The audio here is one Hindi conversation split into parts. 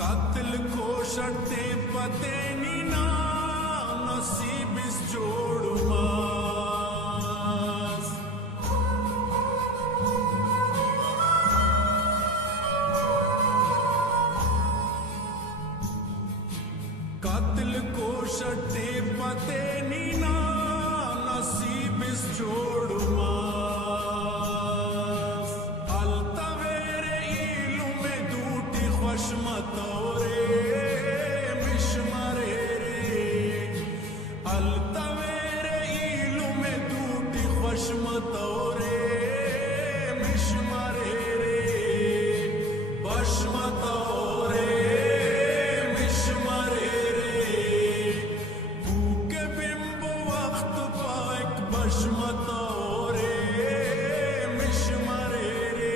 कातिल को शर्ते पते नीना नसीब इस जोड़ मास कातिल को शर्ते पते नीना नसीब इस जोड़ मास अलतवेरे इलू में दूटी खुशमतोरे मिशमरे रे अलतवेरे इलू में दूटी खुशमतोरे मिशमरे रे बशमतोरे मिशमरे बशमतोरे मिशमरे रे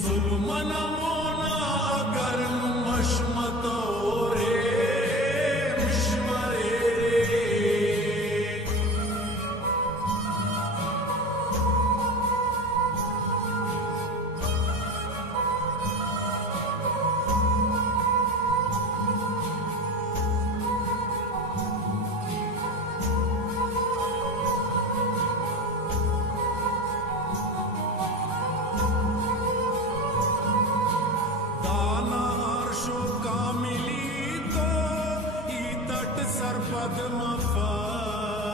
जुल्मन मोना अगर मशमतोरे मिशमरे रे सरपद मफत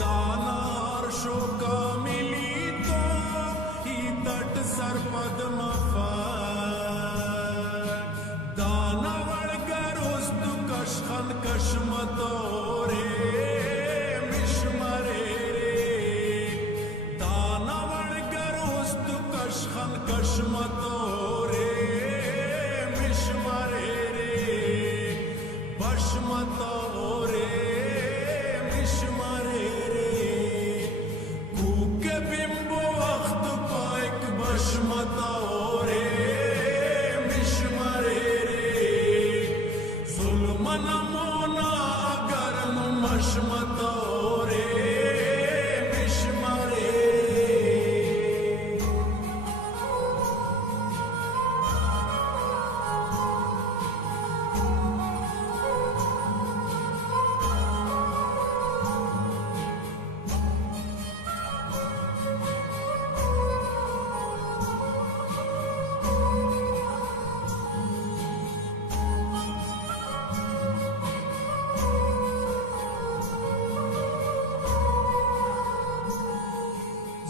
दाना अर्शो का मिली तो ही तट सरपद मफत दाना वड़गर उस्तु कशखन कशमतोरे मिशमरे रे दाना वड़गर उस्तु कशखन कशमतोरे बशमतोरे मिशमरे रे कूके बिंबो वक्त पाइक बशमतोरे मिशमरे रे जुल्मन मोना अगर मशमतोरे मिशमरे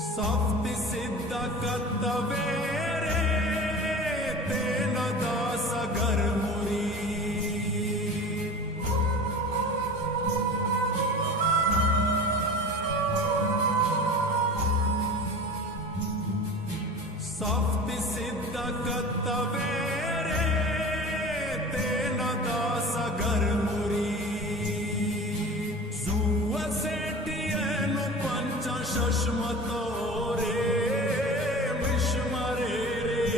सफ्त सिद्धा कत्तवेरे तेन दास घर मुरी सफ्त सिद्धा कत्तवेरे तेन दास घर मुरी जुआ सेटियनु पंचा शशमतोरे मिशमरे रे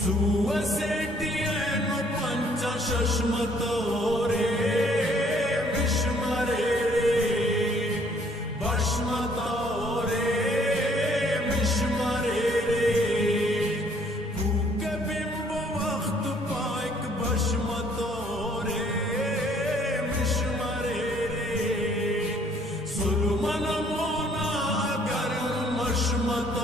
जुआ सेटियनु पंचा शशमतोरे मिशमरे रे बशमतोरे मिशमरे रे कूके बिंबो वक्त पाइक बशमतोरे मिशमरे रे जुल्मन मोना अगर मशमत